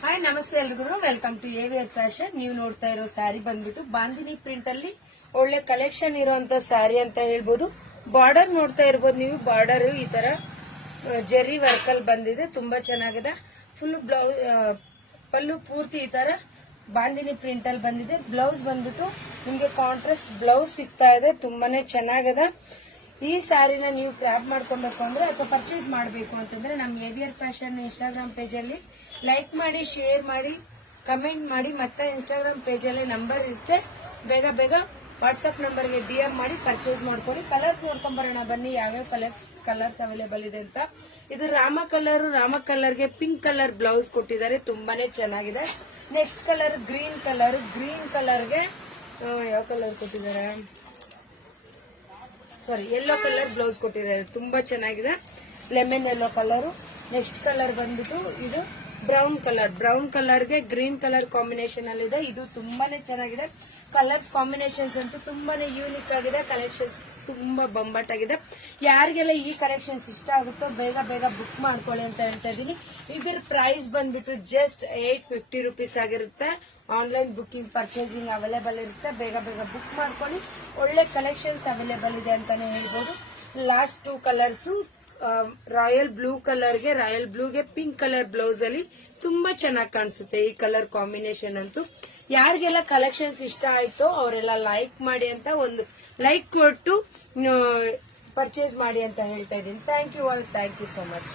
Hi ನಮಸ್ತೆ ಎಲ್ರಿಗೂ welcome to AVR fashion. ನೀವು ನೋಡ್ತಾ ಇರೋ ಸ್ಯಾರಿ ಬಂದ್ಬಿಟ್ಟು ಬಾಂದಿನಿ ಪ್ರಿಂಟ್ ಅಲ್ಲಿ ಒಳ್ಳೆ ಕಲೆಕ್ಷನ್ ಇರುವಂತ ಸ್ಯಾರಿ ಅಂತ ಹೇಳ್ಬೋದು. ಬಾರ್ಡರ್ ನೋಡ್ತಾ ಇರ್ಬೋದು ನೀವು. ಬಾರ್ಡರ್ ಈ ತರ ಜೆರಿ ವರ್ಕ್ ಅಲ್ಲಿ ಬಂದಿದೆ, ತುಂಬಾ ಚೆನ್ನಾಗಿದೆ. ಫುಲ್ ಬ್ಲೌಸ್ ಪಲ್ಲು ಪೂರ್ತಿ ಈ ತರ ಬಾಂದಿನಿ ಪ್ರಿಂಟ್ ಅಲ್ಲಿ ಬಂದಿದೆ. ಬ್ಲೌಸ್ ಬಂದ್ಬಿಟ್ಟು ನಿಮ್ಗೆ ಕಾಂಟ್ರಾಸ್ಟ್ ಬ್ಲೌಸ್ ಸಿಗ್ತಾ ಇದೆ, ತುಂಬಾನೇ ಚೆನ್ನಾಗಿದೆ. ಈ ಸ್ಯಾರಿನ ನೀವು ಗ್ರಾಬ್ ಮಾಡ್ಕೊಬೇಕು ಅಂದ್ರೆ ಅಥವಾ ಪರ್ಚೇಸ್ ಮಾಡಬೇಕು ಅಂತಂದ್ರೆ ನಮ್ಮ ಎವಿಆರ್ ಫ್ಯಾಷನ್ ಇನ್ಸ್ಟಾಗ್ರಾಮ್ ಪೇಜ್ ಅಲ್ಲಿ ಲೈಕ್ ಮಾಡಿ, ಶೇರ್ ಮಾಡಿ, ಕಮೆಂಟ್ ಮಾಡಿ. ಮತ್ತೆ ಇನ್ಸ್ಟಾಗ್ರಾಮ್ ಪೇಜ್ ಅಲ್ಲಿ ನಂಬರ್ ಇರುತ್ತೆ, ಬೇಗ ಬೇಗ ವಾಟ್ಸ್ಆಪ್ ನಂಬರ್ಗೆ DM ಮಾಡಿ ಪರ್ಚೇಸ್ ಮಾಡ್ಕೊಳ್ಳಿ. ಕಲರ್ಸ್ ನೋಡ್ಕೊಂಡ್ ಬರೋಣ ಬನ್ನಿ, ಯಾವ್ಯಾವ ಕಲರ್ಸ್ ಅವೈಲೇಬಲ್ ಇದೆ ಅಂತ. ಇದು ರಾಮ ಕಲರ್ಗೆ ಪಿಂಕ್ ಕಲರ್ ಬ್ಲೌಸ್ ಕೊಟ್ಟಿದ್ದಾರೆ, ತುಂಬಾನೇ ಚೆನ್ನಾಗಿದೆ. ನೆಕ್ಸ್ಟ್ ಕಲರ್ ಗ್ರೀನ್ ಕಲರ್ಗೆ ಯಾವ ಕಲರ್ ಕೊಟ್ಟಿದ್ದಾರೆ, ಯೆಲ್ಲೋ ಕಲರ್ ಬ್ಲೌಸ್ ಕೊಟ್ಟಿದ್ದಾರೆ, ತುಂಬಾ ಚೆನ್ನಾಗಿದೆ. Lemon yellow colour. Next colour ಬಂದ್ಬಿಟ್ಟು ಇದು ಬ್ರೌನ್ ಕಲರ್ಗೆ ಗ್ರೀನ್ ಕಲರ್ ಕಾಂಬಿನೇಷನ್ ಅಲ್ಲಿ ಇದೆ. ಇದು ತುಂಬಾನೇ ಚೆನ್ನಾಗಿದೆ. ಕಲರ್ಸ್ ಕಾಂಬಿನೇಷನ್ಸ್ ಅಂತೂ ತುಂಬಾನೇ ಯೂನಿಕ್ ಆಗಿದೆ. ಕಲೆಕ್ಷನ್ಸ್ ತುಂಬಾ ಬೊಂಬಾಟಾಗಿದೆ. ಯಾರಿಗೆಲ್ಲ ಈ ಕಲೆಕ್ಷನ್ಸ್ ಇಷ್ಟ ಆಗುತ್ತೋ ಬೇಗ ಬೇಗ ಬುಕ್ ಮಾಡ್ಕೊಳ್ಳಿ ಅಂತ ಹೇಳ್ತಾ ಇದೀನಿ. ಇದ್ರ ಪ್ರೈಸ್ ಬಂದ್ಬಿಟ್ಟು ಜಸ್ಟ್ 850 rupees ಆಗಿರುತ್ತೆ. ಆನ್ಲೈನ್ ಬುಕಿಂಗ್ ಪರ್ಚೇಸಿಂಗ್ ಅವೈಲೇಬಲ್ ಇರುತ್ತೆ, ಬೇಗ ಬೇಗ ಬುಕ್ ಮಾಡ್ಕೊಳ್ಳಿ. ಒಳ್ಳೆ ಕಲೆಕ್ಷನ್ಸ್ ಅವೈಲೇಬಲ್ ಇದೆ ಅಂತಾನೆ ಹೇಳ್ಬೋದು. ಲಾಸ್ಟ್ 2 ಕಲರ್ಸ್ ರಾಯಲ್ ಬ್ಲೂಗೆ ಪಿಂಕ್ ಕಲರ್ ಬ್ಲೌಸ್ ಅಲ್ಲಿ ತುಂಬಾ ಚೆನ್ನಾಗಿ ಕಾಣಿಸುತ್ತೆ. ಈ ಕಲರ್ ಕಾಂಬಿನೇಷನ್ ಅಂತೂ ಯಾರಿಗೆಲ್ಲ ಕಲೆಕ್ಷನ್ಸ್ ಇಷ್ಟ ಆಯ್ತೋ ಅವರೆಲ್ಲ ಲೈಕ್ ಮಾಡಿ ಅಂತ ಒಂದು ಲೈಕ್ ಕೊಟ್ಟು ಪರ್ಚೇಸ್ ಮಾಡಿ ಅಂತ ಹೇಳ್ತಾ ಇದ್ದೀನಿ. Thank you all, thank you so much.